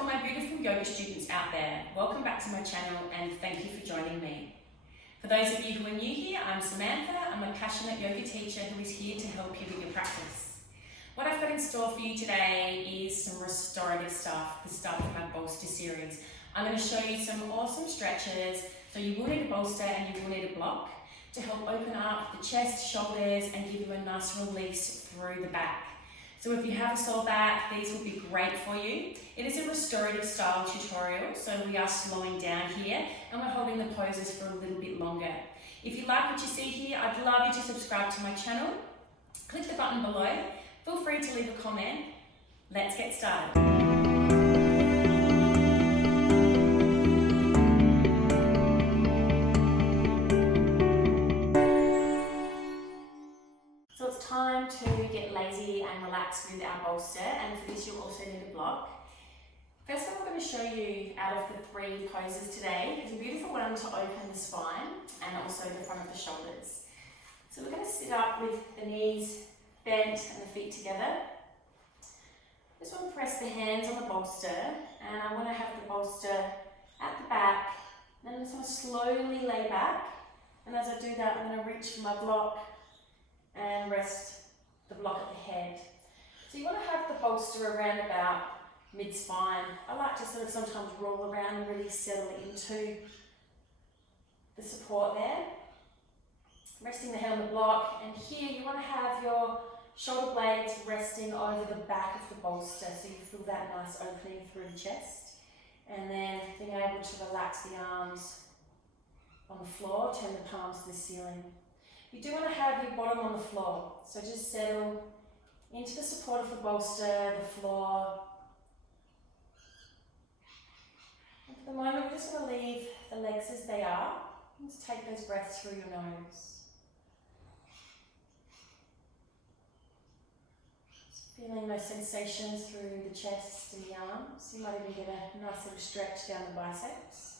all my beautiful yoga students out there. Welcome back to my channel and thank you for joining me. For those of you who are new here, I'm Samantha. I'm a passionate yoga teacher who is here to help you with your practice. What I've got in store for you today is some restorative stuff, the start of my bolster series. I'm going to show you some awesome stretches. So you will need a bolster and you will need a block to help open up the chest, shoulders and give you a nice release through the back. So if you have a sore back, these will be great for you. It is a restorative style tutorial, so we are slowing down here and we're holding the poses for a little bit longer. If you like what you see here, I'd love you to subscribe to my channel. Click the button below. Feel free to leave a comment. Let's get started. So it's time to get lazy and relax with our bolster, and for this you'll also need a block. First one I'm going to show you out of the 3 poses today is a beautiful one to open the spine and also the front of the shoulders. So we're going to sit up with the knees bent and the feet together. Just want to press the hands on the bolster, and I want to have the bolster at the back. Then I'm just going to slowly lay back, and as I do that I'm going to reach for my block and rest the block at the head. So you want to have the bolster around about mid-spine. I like to sort of sometimes roll around and really settle into the support there. Resting the head on the block, and here you want to have your shoulder blades resting over the back of the bolster so you feel that nice opening through the chest. And then being able to relax the arms on the floor, turn the palms to the ceiling. You do want to have your bottom on the floor, so just settle into the support of the bolster, the floor. And for the moment, we're just going to leave the legs as they are. Just take those breaths through your nose. Just feeling those sensations through the chest and the arms. You might even get a nice little stretch down the biceps.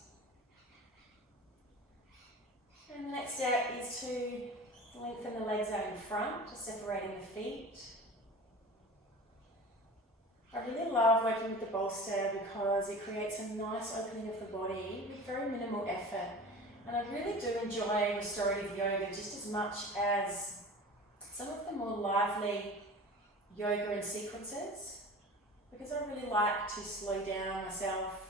And the next step is to lengthen the legs out in front, just separating the feet. I really love working with the bolster because it creates a nice opening of the body with very minimal effort. And I really do enjoy restorative yoga just as much as some of the more lively yoga and sequences, because I really like to slow down myself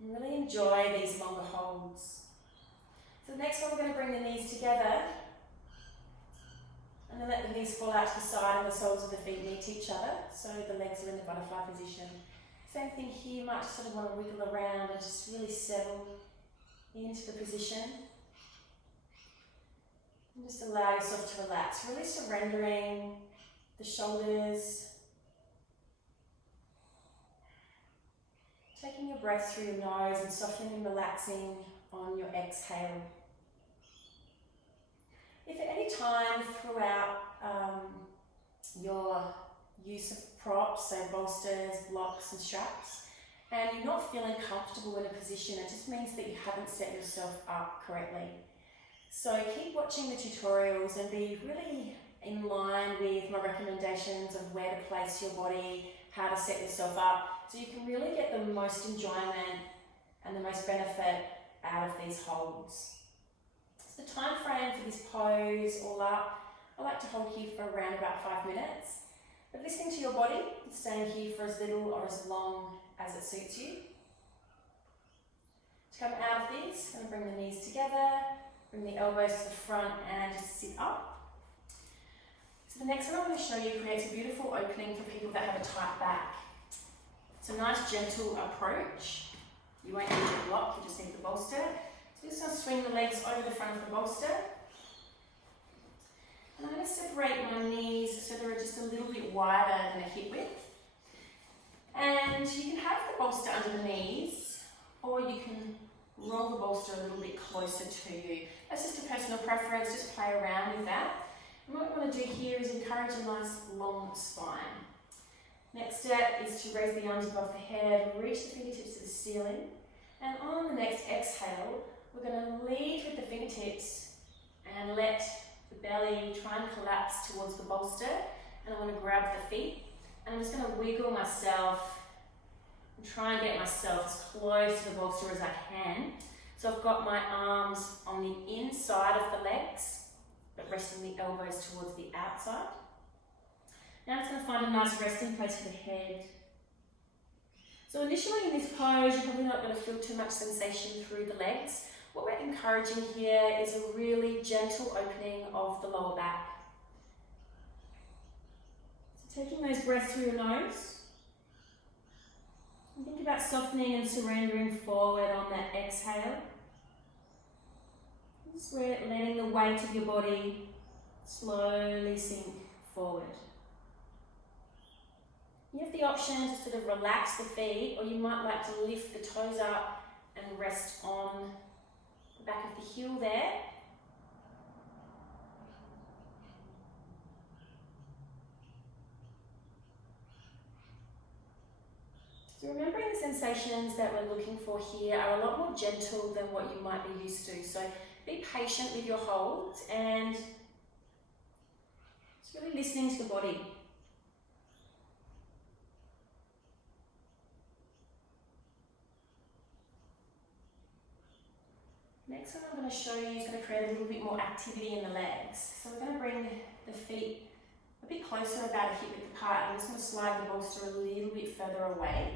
and really enjoy these longer holds. So the next one, we're going to bring the knees together and then let the knees fall out to the side and the soles of the feet meet each other, so the legs are in the butterfly position. Same thing here, you might just sort of want to wiggle around and just really settle into the position. And just allow yourself to relax, really surrendering the shoulders. Taking your breath through your nose and softening and relaxing on your exhale. If at any time throughout your use of props, so bolsters, blocks and straps, and you're not feeling comfortable in a position, it just means that you haven't set yourself up correctly. So keep watching the tutorials and be really in line with my recommendations of where to place your body, how to set yourself up, so you can really get the most enjoyment and the most benefit out of these holds. So the time frame for this pose all up, I like to hold here for around about 5 minutes. But listening to your body, staying here for as little or as long as it suits you. To come out of this, I'm going to bring the knees together, bring the elbows to the front and just sit up. So the next one I'm going to show you creates a beautiful opening for people that have a tight back. It's a nice gentle approach. You won't need your block, you just need the bolster. So just going to swing the legs over the front of the bolster. And I'm going to separate my knees so they're just a little bit wider than a hip width. And you can have the bolster under the knees, or you can roll the bolster a little bit closer to you. That's just a personal preference, just play around with that. And what we want to do here is encourage a nice long spine. Next step is to raise the arms above the head, reach the fingertips to the ceiling, and on the next exhale, we're going to lead with the fingertips and let the belly try and collapse towards the bolster, and I want to grab the feet, and I'm just going to wiggle myself and try and get myself as close to the bolster as I can. So I've got my arms on the inside of the legs, but resting the elbows towards the outside. Now I'm just going to find a nice resting place for the head. So initially in this pose, you're probably not going to feel too much sensation through the legs. What we're encouraging here is a really gentle opening of the lower back. So taking those breaths through your nose. And think about softening and surrendering forward on that exhale. Just letting the weight of your body slowly sink forward. You have the option to sort of relax the feet, or you might like to lift the toes up and rest on the back of the heel there. So remembering the sensations that we're looking for here are a lot more gentle than what you might be used to. So be patient with your holds and just really listening to the body. Next one I'm going to show you is going to create a little bit more activity in the legs. So we're going to bring the feet a bit closer, about a hip width apart. I'm just going to slide the bolster a little bit further away.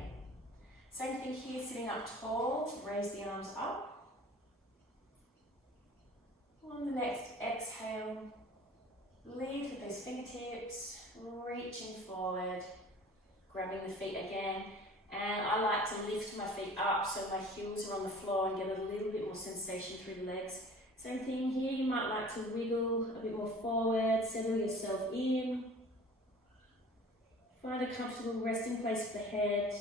Same thing here, sitting up tall, raise the arms up. On the next exhale, lead with those fingertips, reaching forward, grabbing the feet again. And I like to lift my feet up so my heels are on the floor and get a little bit more sensation through the legs. Same thing here, you might like to wiggle a bit more forward, settle yourself in. Find a comfortable resting place for the head.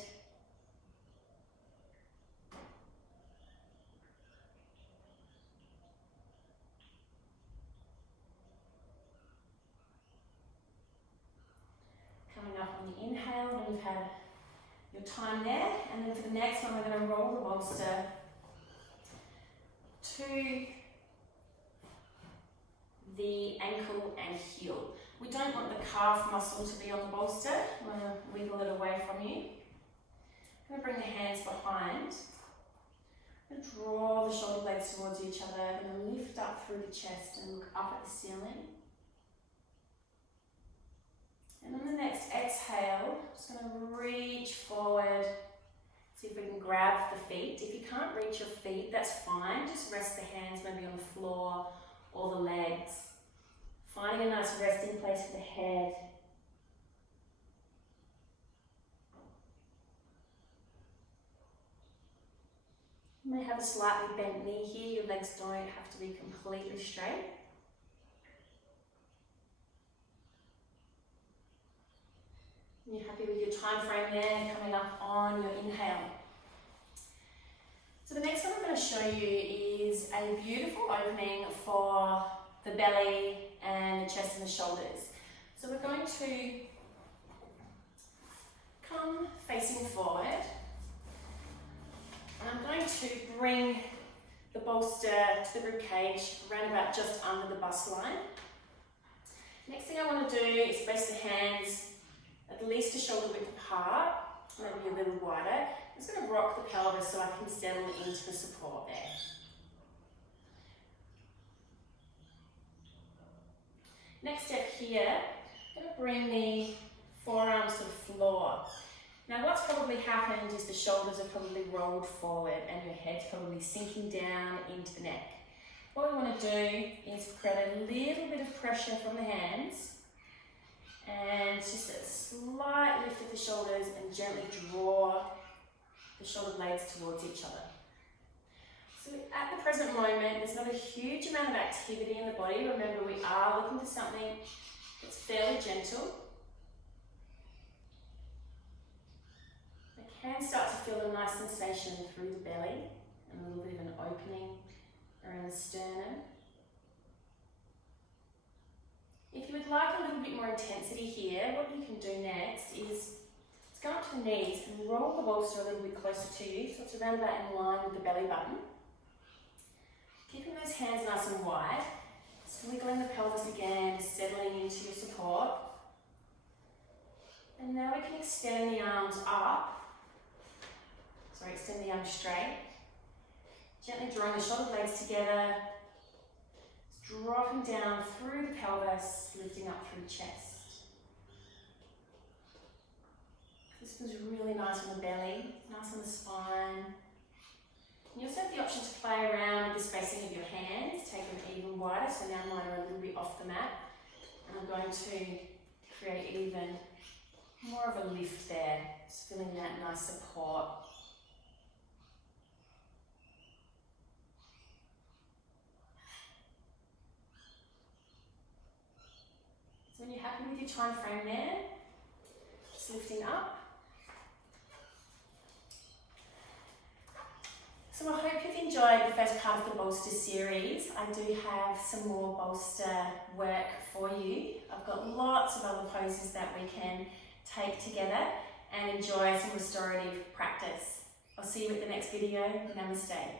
Coming up on the inhale when you've had your time there, and then for the next one we're going to roll the bolster to the ankle and heel. We don't want the calf muscle to be on the bolster. I'm going to wiggle it away from you. I'm going to bring the hands behind. I'm going to draw the shoulder blades towards each other. I'm going to lift up through the chest and look up at the ceiling. And on the next exhale, just going to reach forward, see if we can grab the feet. If you can't reach your feet, that's fine. Just rest the hands maybe on the floor or the legs. Finding a nice resting place for the head. You may have a slightly bent knee here. Your legs don't have to be completely straight. You're happy with your time frame there, coming up on your inhale. So the next one I'm going to show you is a beautiful opening for the belly and the chest and the shoulders. So we're going to come facing forward, and I'm going to bring the bolster to the rib cage around about just under the bust line. Next thing I want to do is place the hands at least a shoulder width apart, maybe a little wider. I'm just going to rock the pelvis so I can settle into the support there. Next step here, I'm going to bring the forearms to the floor. Now what's probably happened is the shoulders are probably rolled forward and your head's probably sinking down into the neck. What we want to do is create a little bit of pressure from the hands and just a slight lift of the shoulders and gently draw the shoulder blades towards each other. So at the present moment, there's not a huge amount of activity in the body. Remember, we are looking for something that's fairly gentle. I can start to feel a nice sensation through the belly and a little bit of an opening around the sternum. If you would like a little bit more intensity here, what you can do next is go up to the knees and roll the bolster a little bit closer to you, so it's around about in line with the belly button. Keeping those hands nice and wide, just wiggling the pelvis again, settling into your support. And now we can extend the arms up extend the arms straight. Gently drawing the shoulder blades together, dropping down through the pelvis, lifting up through the chest. This feels really nice on the belly, nice on the spine. And you also have the option to play around with the spacing of your hands, take them even wider, so now mine are a little bit off the mat. And I'm going to create even more of a lift there, just feeling that nice support. So when you're happy with your time frame there, just lifting up. So I hope you've enjoyed the first part of the bolster series. I do have some more bolster work for you. I've got lots of other poses that we can take together and enjoy some restorative practice. I'll see you at the next video. Namaste.